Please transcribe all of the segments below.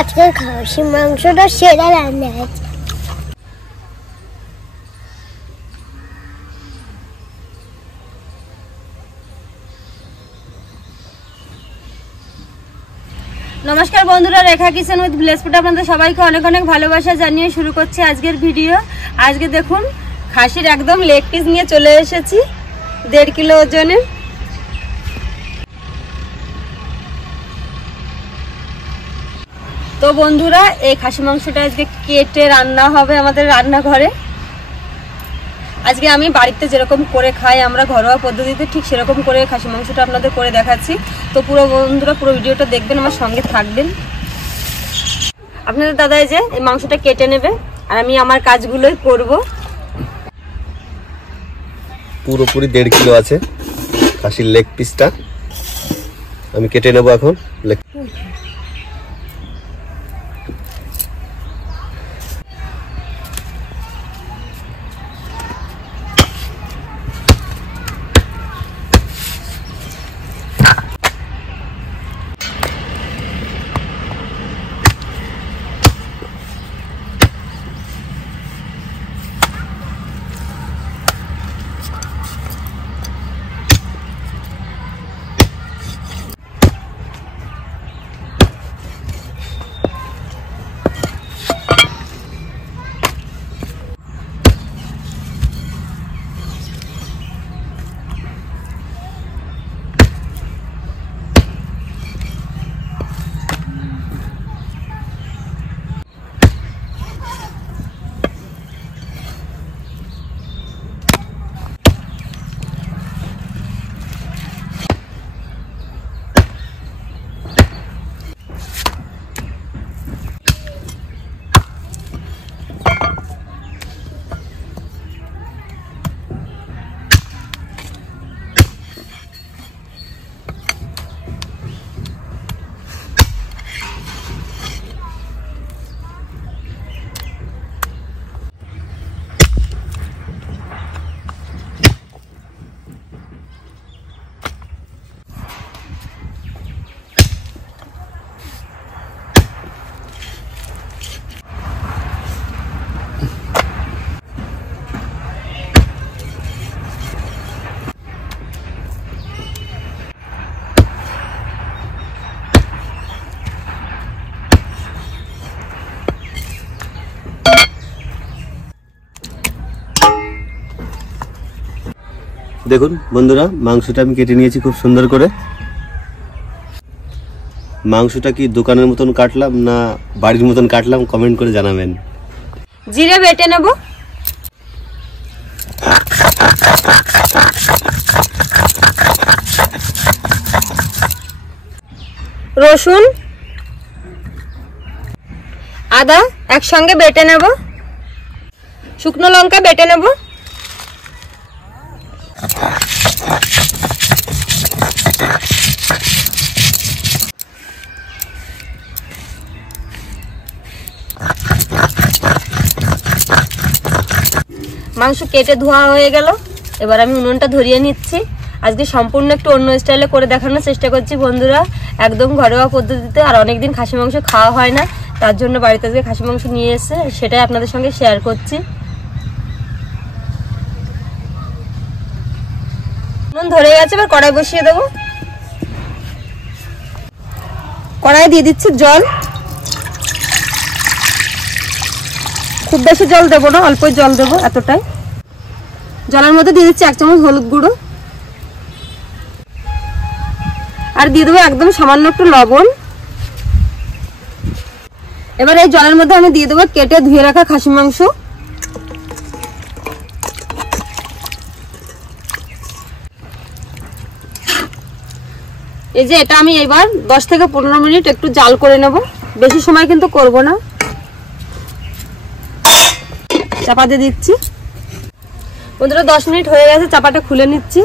আজকে খাসি মাংসটা সেরা রান্না আছে। নমস্কার বন্ধুরা, রেখা কিচেন উইথ ভিলেজ ফুড আপনাদের সবাইকে অনেক অনেক ভালোবাসা জানিয়ে শুরু করছি আজকের ভিডিও। আজকে দেখুন খাসির একদম লেগ পিস নিয়ে চলে এসেছি 1.5 কিলো ওজনের। তো বন্ধুরা, এই খাসি মাংসটা আজকে কেটে রান্না হবে আমাদের রান্নাঘরে। আজকে আমি বাড়িতে যেরকম করে খাই আমরা ঘরোয়া পদ্ধতিতে, ঠিক সেরকম করে খাসি মাংসটা আপনাদের করে দেখাচ্ছি। তো পুরো বন্ধুরা পুরো ভিডিওটা দেখবেন, আমার সঙ্গে থাকবেন। আপনাদের দাদা এই যে এই মাংসটা কেটে নেবে আর আমি আমার কাজগুলোই করব। পুরোপুরি 1.5 কিলো আছে খাসির লেগ পিসটা আমি কেটে নেব এখন। দেখুন বন্ধুরা, মাংসটা আমি কেটে নিয়েছি খুব সুন্দর করে। মাংসটা কি দোকানের মতন কাটলাম না বাড়ির মতন কাটলাম কমেন্ট করে জানাবেন। জিরে বেটে নেব, রসুন আদা একসঙ্গে বেটে নেব, শুকনো লঙ্কা বেটে নেব, মাংস কেটে ধোয়া হয়ে গেল। এবার আমি উনুনটা ধরিয়ে নিচ্ছি। আজকে সম্পূর্ণ একটু অন্য স্টাইলে করে দেখানোর চেষ্টা করছি বন্ধুরা, একদম ঘরোয়া পদ্ধতিতে। আর অনেকদিন খাসি মাংস খাওয়া হয় না, তার জন্য বাড়িতে আজকে খাসি মাংস নিয়ে এসে সেটাই আপনাদের সঙ্গে শেয়ার করছি। উনুন ধরে গেছে, এবার কড়াই বসিয়ে দেবো। কড়াই দিয়ে দিচ্ছি জল, খুব বেশি জল দেবো না, অল্পই জল দেবো, এতটাই। জলের মধ্যে দিয়ে দিচ্ছি 1 চামচ হলুদ গুঁড়ো, আর দিয়ে দেবো একদম সামান্য একটু লবণ। এবার এই জলের মধ্যে আমি দিয়ে দেবো কেটে ধুয়ে রাখা খাসি মাংস। এই যে এটা আমি এবার 10 থেকে 15 মিনিট একটু জাল করে নেব, বেশি সময় কিন্তু করব না। চাপা দিয়ে দিচ্ছি। বন্ধুরা 10 মিনিট হয়ে গেছে, চাপাটা খুলে নিচ্ছি।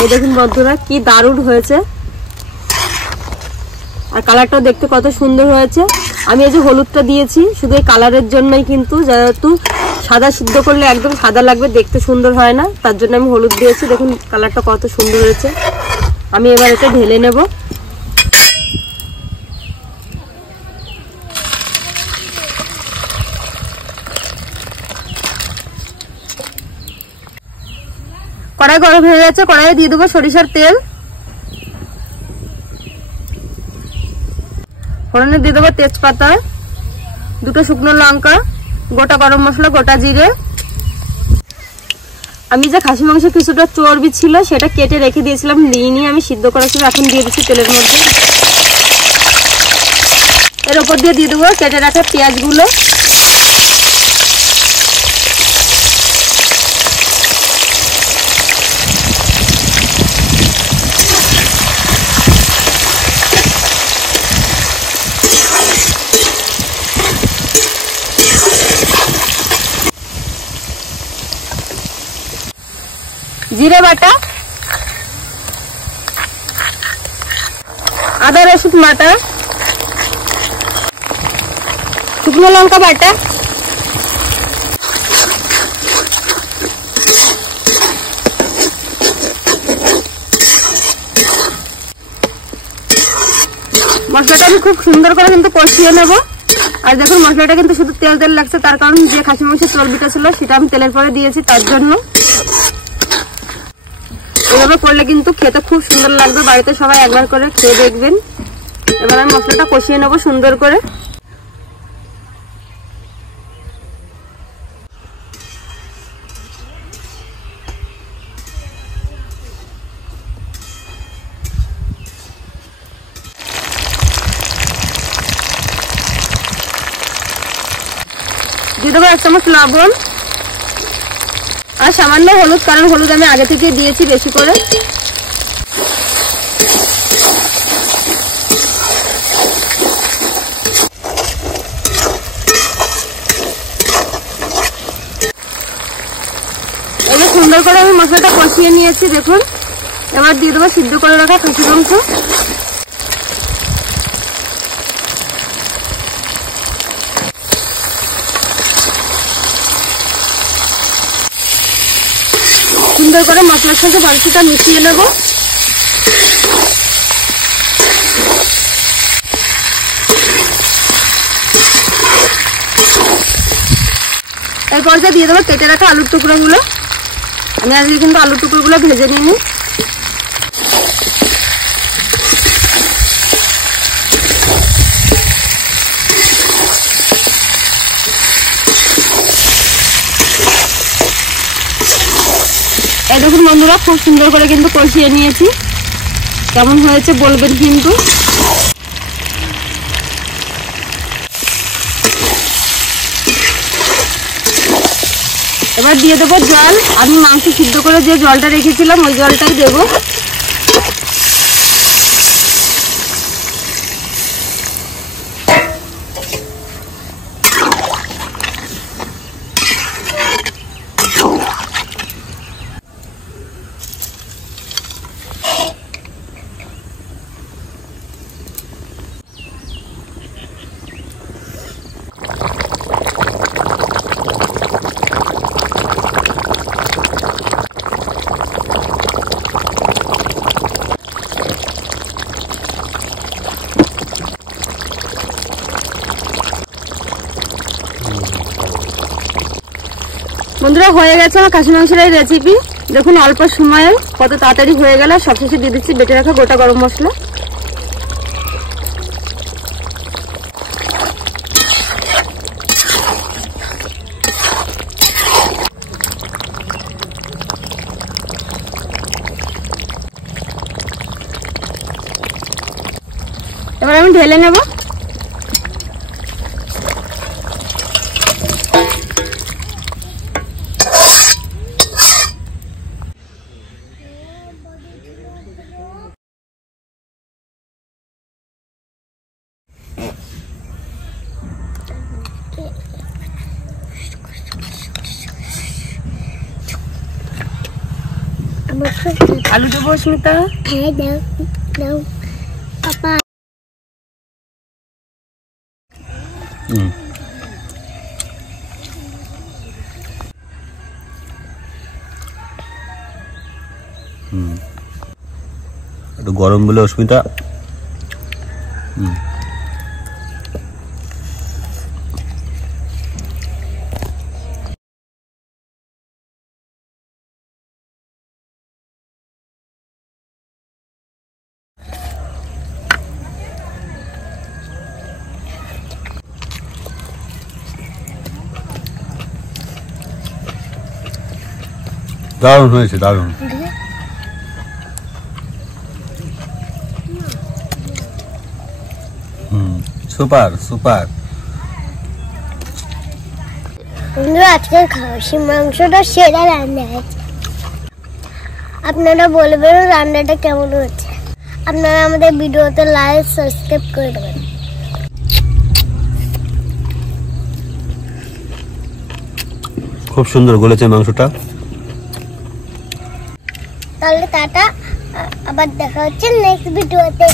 এই দেখুন বন্ধুরা কি দারুণ হয়েছে, আর কালারটা দেখতে কত সুন্দর হয়েছে। আমি এই যে হলুদটা দিয়েছি শুধু এই কালারের জন্যই, কিন্তু যেহেতু সাদা সিদ্ধ করলে একদম সাদা লাগবে, দেখতে সুন্দর হয় না, তার জন্য আমি হলুদ দিয়েছি। দেখুন কালারটা কত সুন্দর হয়েছে। আমি এবার এটা ঢেলে নেব। কড়াই গরম হয়ে গেছে, কড়াইয়ে দিয়ে দেবো সরিষার তেল। ফোড়নে দিয়ে দেবো তেজপাতা, দুটো শুকনো লঙ্কা, গোটা গরম মশলা, গোটা জিরে। আমি যে খাসি মাংস কিছুটা চর্বি ছিল সেটা কেটে রেখে দিয়েছিলাম, নিয়ে আমি সিদ্ধ করেছিলাম, এখন দিয়ে দিচ্ছি তেলের মধ্যে। এর উপর দিয়ে দেবো কেটে রাখা পেঁয়াজগুলো। জিরে বাটা, আদা রসুন বাটা, শুকনো লঙ্কা বাটা, মশলাটা আমি খুব সুন্দর করে কিন্তু কষিয়ে নেব। আর দেখুন মশলাটা কিন্তু শুধু তেল তেল লাগছে, তার কারণ যে খাসি মাংসের চর্বিটা ছিল সেটা আমি তেলের পরে দিয়েছি, তার জন্য। এভাবে করলে কিন্তু খেতে খুব সুন্দর লাগবে, বাড়িতে সবাই একবার করে খেয়ে দেখবেন। এবার আমি মশলাটা কষিয়ে নেব সুন্দর করে। দিয়ে দেবো 1 চামচ লবণ আর সামান্য হলুদ, কারণ হলুদ আমি আগে থেকে দিয়েছি বেশি করে। এবার সুন্দর করে আমি মশলাটা কষিয়ে নিয়েছি দেখুন। এবার দিয়ে দেবো সিদ্ধ করে রাখা খাসি মাংস। সুন্দর করে মশলার সাথে মাংসটা মিশিয়ে নেব। এরপর দিয়ে দেবো কেটে রাখা আলুর টুকরোগুলো। আমি আজকে কিন্তু আলুর টুকরোগুলো ভেজে নিইনি। এই দেখুন বন্ধুরা, খুব সুন্দর করে কিন্তু কষিয়ে নিয়েছি। কেমন হয়েছে বলবেন কিন্তু। এবার দিয়ে দেবো জল। আমি মাংস সিদ্ধ করে যে জলটা রেখেছিলাম ওই জলটাই দেবো। বন্ধুরা হয়ে গেছে আমার খাসি মাংসের এই রেসিপি। দেখুন অল্প সময়ে কত তাড়াতাড়ি হয়ে গেল। সবশেষে দিয়ে দিচ্ছি বেটে রাখা গোটা গরম মশলা। এবার আমি ঢেলে নেব। আলু দেবো স্মিতা। হ্যাঁ দাও দাও পাপা। একটু গরম বলে অস্মিতা দারুণ হয়েছে, দারুণ। Super super. বন্ধুরা আজকের খাসির মাংসটা সেরা রান্না হয়েছে। আপনারা বলবেন রান্নাটা কেমন হচ্ছে। আপনারা আমাদের ভিডিওতে লাইক সাবস্ক্রাইব করে দেবেন। খুব সুন্দর গলেছে মাংসটা। তাহলে টাটা, আবার দেখা হচ্ছে নেক্সট ভিডিওতে।